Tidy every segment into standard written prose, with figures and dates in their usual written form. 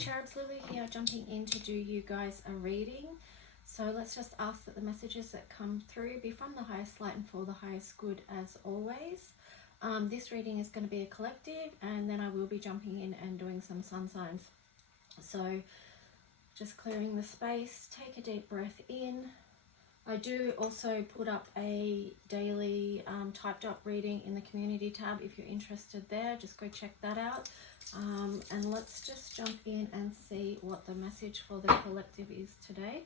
Cherubs, Lily here, jumping in to do you guys a reading. So let's just ask that the messages that come through be from the highest light and for the highest good as always. This reading is going to be a collective, and then I will be jumping in and doing some sun signs. So just clearing the space, take a deep breath in. I do also put up a daily typed up reading in the community tab. If you're interested there, just go check that out. And let's just jump in and see what the message for the collective is today.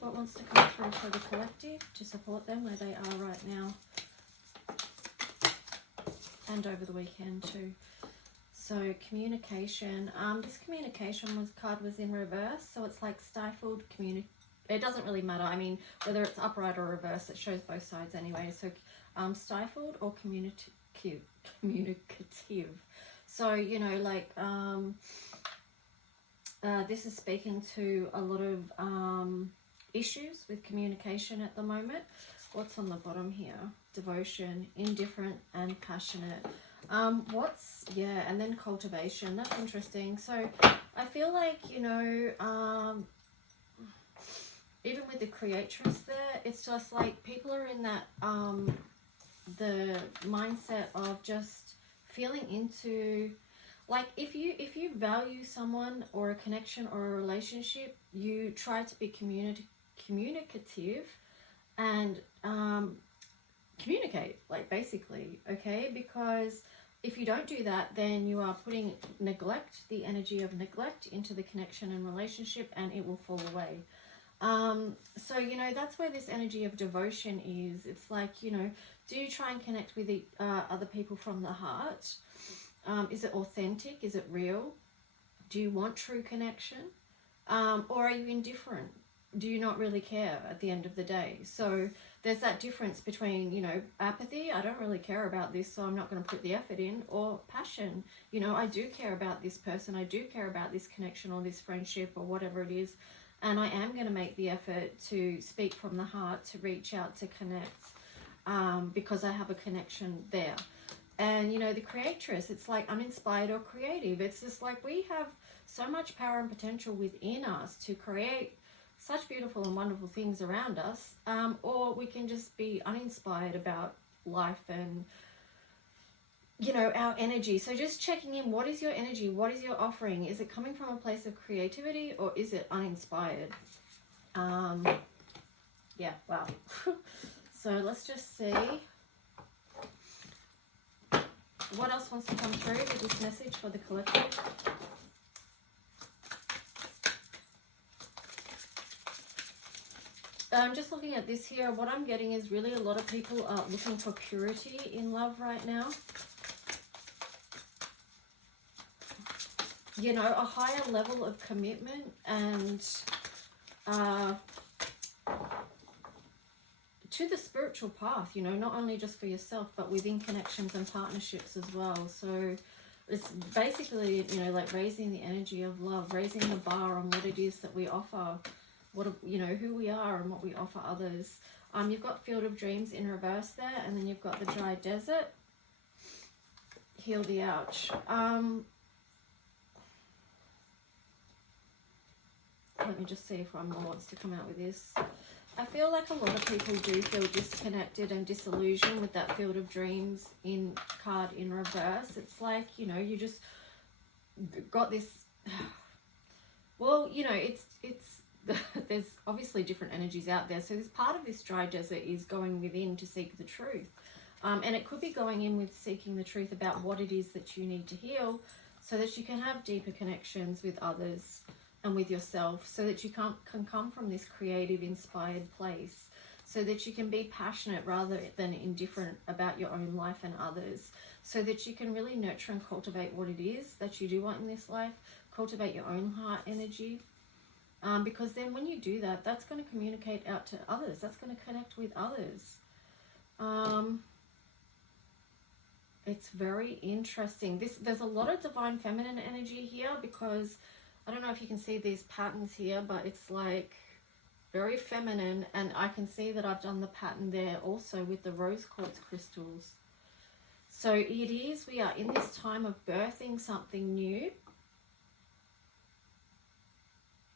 What wants to come through for the collective to support them where they are right now and over the weekend too. So communication, this communication card was in reverse, so it's like stifled it doesn't really matter, I mean, whether it's upright or reverse, it shows both sides anyway. So stifled or communicative. So, you know, like this is speaking to a lot of issues with communication at the moment. What's on the bottom here? Devotion, indifferent and passionate. And then cultivation. That's interesting. So I feel like, you know, even with the creatress there, it's just like people are in that the mindset of just feeling into, like, if you value someone or a connection or a relationship, you try to be communicative and communicate, like, basically, okay? Because if you don't do that, then you are putting the energy of neglect into the connection and relationship, and it will fall away. So, you know, that's where this energy of devotion is. It's like, you know, do you try and connect with other people from the heart? Is it authentic? Is it real? Do you want true connection? Or are you indifferent? Do you not really care at the end of the day? So there's that difference between, you know, apathy, I don't really care about this, so I'm not going to put the effort in, or passion, you know, I do care about this person, I do care about this connection or this friendship or whatever it is, and I am going to make the effort to speak from the heart, to reach out, to connect, because I have a connection there. And, you know, the creatress, it's like uninspired or creative. It's just like we have so much power and potential within us to create such beautiful and wonderful things around us, or we can just be uninspired about life and, you know, our energy. So just checking in, what is your energy? What is your offering? Is it coming from a place of creativity or is it uninspired? Yeah, wow. So let's just see. What else wants to come through with this message for the collective? I'm just looking at this here. What I'm getting is really a lot of people are looking for purity in love right now. You know, a higher level of commitment and to the spiritual path, you know, not only just for yourself, but within connections and partnerships as well. So it's basically, you know, like raising the energy of love, raising the bar on what it is that we offer, what, you know, who we are and what we offer others. You've got Field of Dreams in reverse there, and then you've got the Dry Desert. Heal the Ouch. Let me just see if one more wants to come out with this. I feel like a lot of people do feel disconnected and disillusioned with that Field of Dreams card in reverse. It's like, you know, you just got this, well, you know, it's there's obviously different energies out there. So this part of this dry desert is going within to seek the truth. And it could be going in with seeking the truth about what it is that you need to heal so that you can have deeper connections with others and with yourself, so that you can come from this creative, inspired place, so that you can be passionate rather than indifferent about your own life and others, so that you can really nurture and cultivate what it is that you do want in this life, cultivate your own heart energy. Because then when you do that, that's going to communicate out to others. That's going to connect with others. It's very interesting. There's a lot of divine feminine energy here, because I don't know if you can see these patterns here, but it's like very feminine. And I can see that I've done the pattern there also with the rose quartz crystals. So it is, we are in this time of birthing something new.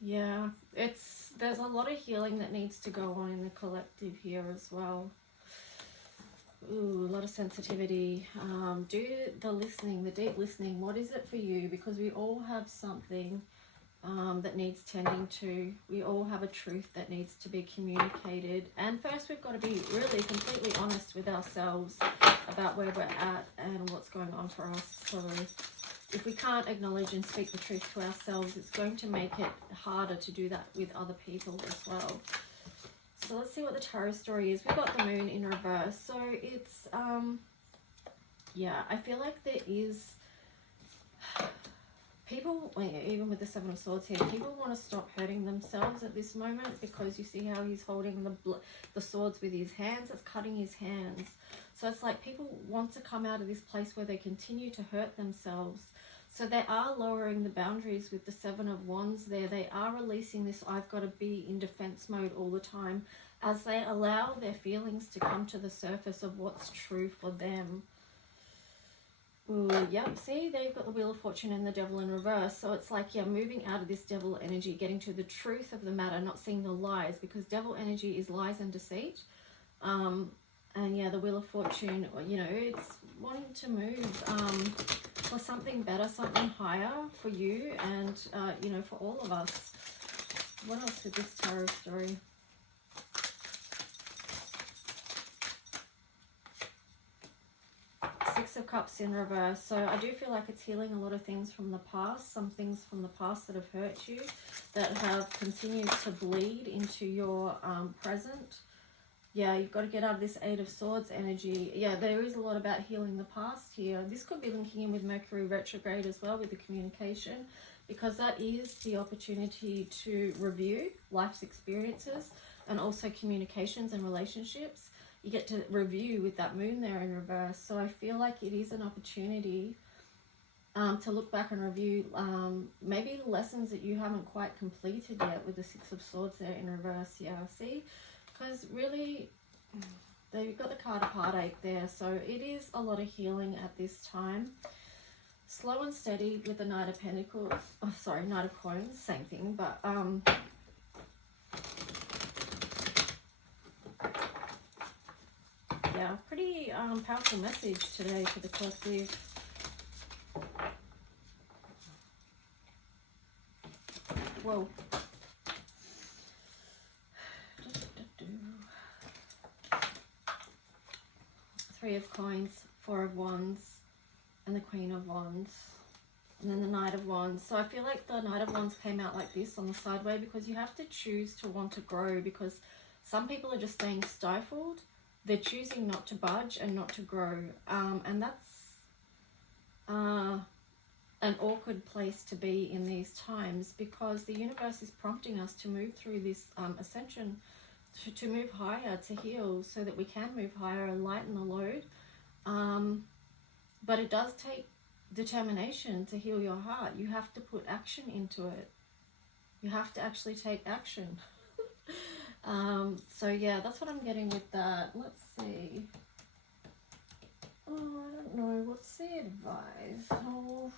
Yeah, there's a lot of healing that needs to go on in the collective here as well. Ooh, a lot of sensitivity. Do the listening, the deep listening. What is it for you? Because we all have something that needs tending to. We all have a truth that needs to be communicated. And first we've got to be really completely honest with ourselves about where we're at and what's going on for us. So if we can't acknowledge and speak the truth to ourselves, it's going to make it harder to do that with other people as well. So let's see what the tarot story is. We've got the moon in reverse. So it's, yeah, I feel like there is people, even with the Seven of Swords here, people want to stop hurting themselves at this moment, because you see how he's holding the swords with his hands. It's cutting his hands. So it's like people want to come out of this place where they continue to hurt themselves. So they are lowering the boundaries with the Seven of Wands there. They are releasing this I've got to be in defense mode all the time, as they allow their feelings to come to the surface of what's true for them. Ooh, yep, see, they've got the Wheel of Fortune and the Devil in reverse. So it's like, yeah, moving out of this devil energy, getting to the truth of the matter, not seeing the lies, because devil energy is lies and deceit. And yeah, the Wheel of Fortune, you know, it's wanting to move for something better, something higher for you and, you know, for all of us. What else with this tarot story? Six of Cups in reverse. So I do feel like it's healing a lot of things from the past, some things from the past that have hurt you, that have continued to bleed into your present. Yeah, you've got to get out of this Eight of Swords energy. Yeah, there is a lot about healing the past here. This could be linking in with Mercury retrograde as well, with the communication, because that is the opportunity to review life's experiences and also communications and relationships. You get to review with that moon there in reverse. So I feel like it is an opportunity to look back and review maybe lessons that you haven't quite completed yet with the Six of Swords there in reverse. Yeah, see? Because really, you've got the card of heartache there. So it is a lot of healing at this time. Slow and steady with the Knight of Pentacles. Oh, sorry, Knight of Coins. Same thing. But yeah, pretty powerful message today for the collective. Whoa. Three of Coins, Four of Wands, and the Queen of Wands, and then the Knight of Wands. So I feel like the Knight of Wands came out like this on the sideway, because you have to choose to want to grow, because some people are just staying stifled. They're choosing not to budge and not to grow, and that's an awkward place to be in these times, because the universe is prompting us to move through this ascension, to move higher, to heal, so that we can move higher and lighten the load. But it does take determination to heal your heart. You have to put action into it. You have to actually take action. So yeah, that's what I'm getting with that. Let's see. Oh, I don't know. What's the advice? Oh,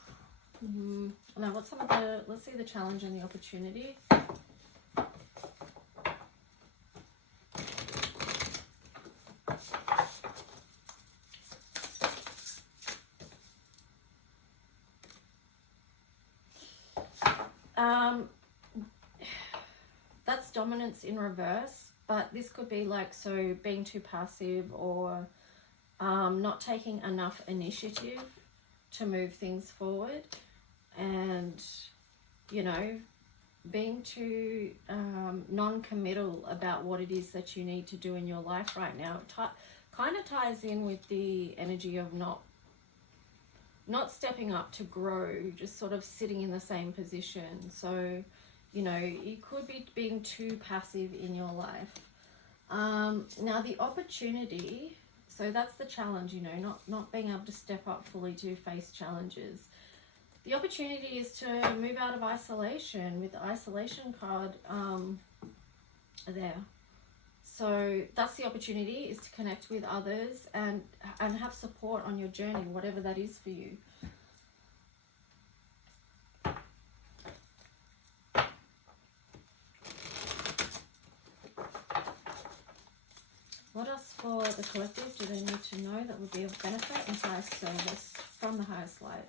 now what's some of the, let's see the challenge and the opportunity. That's dominance in reverse, but this could be like, so being too passive, or not taking enough initiative to move things forward, and, you know, being too non-committal about what it is that you need to do in your life right now. Kind of ties in with the energy of not stepping up to grow, just sort of sitting in the same position. So, you know, you could be being too passive in your life. Now the opportunity, so that's the challenge, you know, not being able to step up fully to face challenges. The opportunity is to move out of isolation with the isolation card there. So that's the opportunity, is to connect with others and have support on your journey, whatever that is for you. What else for the collective do they need to know that would be of benefit and highest service from the highest light?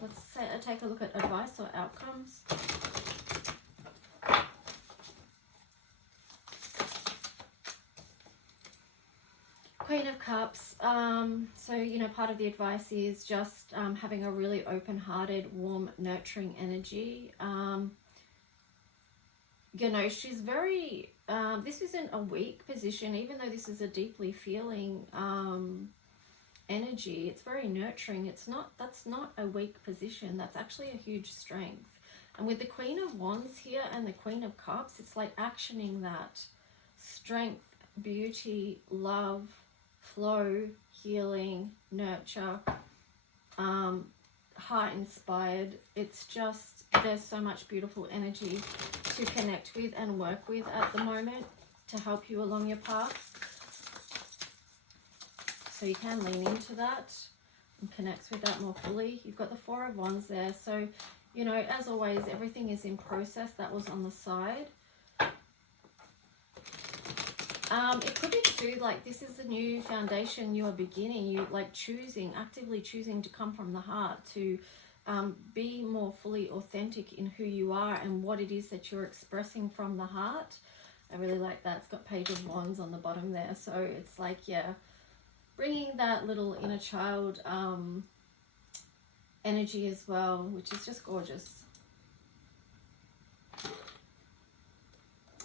Let's take a look at advice or outcomes. Queen of Cups. So, you know, part of the advice is just having a really open-hearted, warm, nurturing energy. You know, she's very, this isn't a weak position, even though this is a deeply feeling energy. It's very nurturing. That's not a weak position. That's actually a huge strength. And with the Queen of Wands here and the Queen of Cups, it's like actioning that strength, beauty, love, flow, healing, nurture, heart inspired. It's just, there's so much beautiful energy to connect with and work with at the moment to help you along your path. So you can lean into that and connect with that more fully. You've got the Four of Wands there. So, you know, as always, everything is in process. That was on the side. It could be too, like, this is a new foundation you are beginning. You like actively choosing to come from the heart, to be more fully authentic in who you are and what it is that you're expressing from the heart. I really like that. It's got Page of Wands on the bottom there. So it's like, yeah, bringing that little inner child energy as well, which is just gorgeous.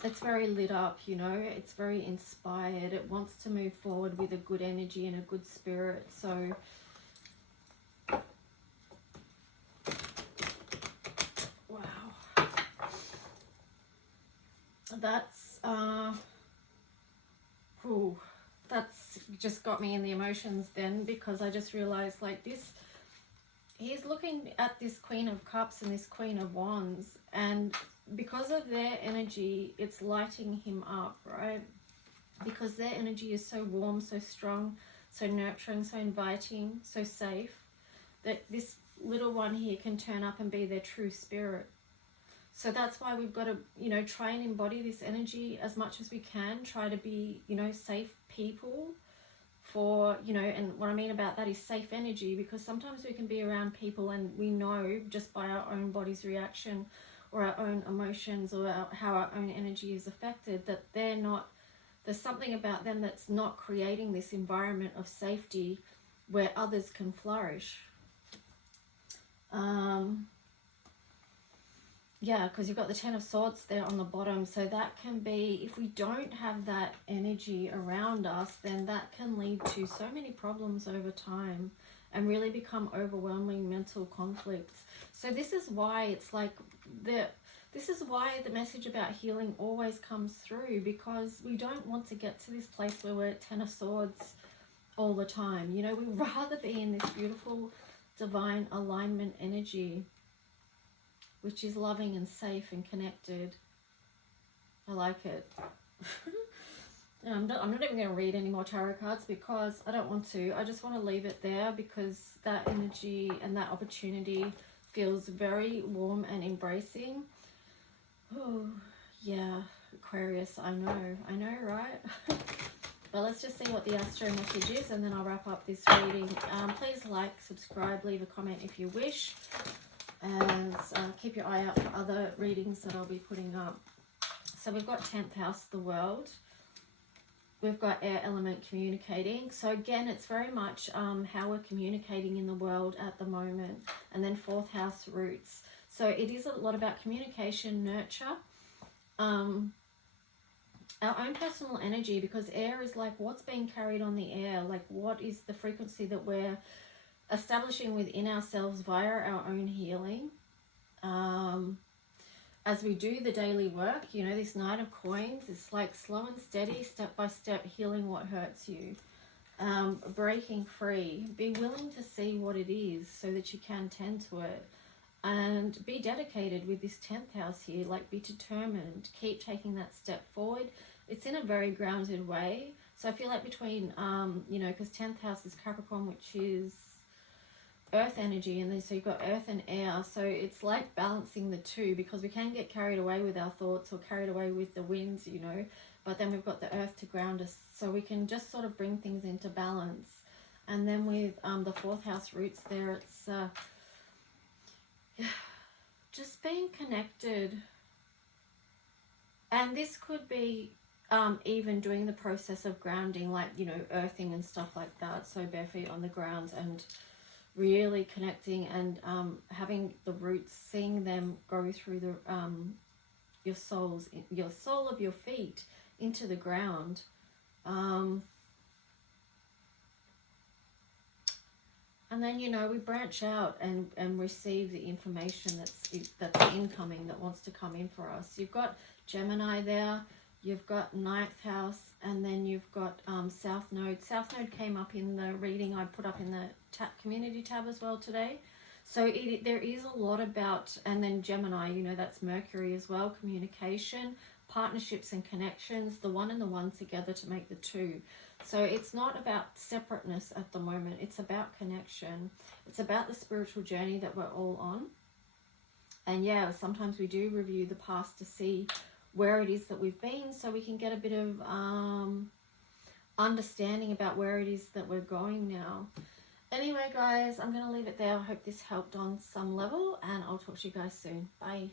It's very lit up, you know, it's very inspired. It wants to move forward with a good energy and a good spirit. So wow, that's that's just got me in the emotions then, because I just realized, like, this, he's looking at this Queen of Cups and this Queen of Wands, and because of their energy, it's lighting him up, right? Because their energy is so warm, so strong, so nurturing, so inviting, so safe, that this little one here can turn up and be their true spirit. So that's why we've got to, you know, try and embody this energy as much as we can. Try to be, you know, safe people for, you know, and what I mean about that is safe energy, because sometimes we can be around people and we know just by our own body's reaction or our own emotions or how our own energy is affected, that they're not, there's something about them that's not creating this environment of safety where others can flourish. Yeah, because you've got the Ten of Swords there on the bottom. So that can be, if we don't have that energy around us, then that can lead to so many problems over time and really become overwhelming mental conflicts. So this is why it's like, this is why the message about healing always comes through, because we don't want to get to this place where we're Ten of Swords all the time. You know, we'd rather be in this beautiful divine alignment energy, which is loving and safe and connected. I like it. I'm not even going to read any more tarot cards because I don't want to. I just want to leave it there because that energy and that opportunity feels very warm and embracing. Oh, yeah, Aquarius, I know, right? But let's just see what the Astro message is, and then I'll wrap up this reading. Please like, subscribe, leave a comment if you wish, and keep your eye out for other readings that I'll be putting up. So we've got 10th house, the world. We've got air element, communicating. So again, it's very much how we're communicating in the world at the moment. And then 4th house, roots. So it is a lot about communication, nurture, our own personal energy, because air is like what's being carried on the air, like what is the frequency that we're establishing within ourselves via our own healing. As we do the daily work, you know, this Knight of Coins is like slow and steady, step by step, healing what hurts you. breaking free. Be willing to see what it is so that you can tend to it. And be dedicated with this 10th house here. Like, be determined. Keep taking that step forward. It's in a very grounded way. So I feel like between, you know, because 10th house is Capricorn, which is earth energy, and then so you've got earth and air, so it's like balancing the two, because we can get carried away with our thoughts or carried away with the winds, you know, but then we've got the earth to ground us, so we can just sort of bring things into balance. And then with the 4th house roots there, it's just being connected. And this could be even doing the process of grounding, like, you know, earthing and stuff like that, so bare feet on the ground, and really connecting and having the roots, seeing them go through the your soul of your feet into the ground. And then, you know, we branch out and receive the information that's incoming, that wants to come in for us. You've got Gemini there, you've got 9th house, and then you've got South Node. South Node came up in the reading I put up in the community tab as well today. So there is a lot about, and then Gemini, you know, that's Mercury as well, communication, partnerships and connections, the one and the one together to make the two. So it's not about separateness at the moment. It's about connection. It's about the spiritual journey that we're all on. And yeah, sometimes we do review the past to see where it is that we've been, so we can get a bit of understanding about where it is that we're going now. Anyway, guys, I'm going to leave it there. I hope this helped on some level, and I'll talk to you guys soon. Bye.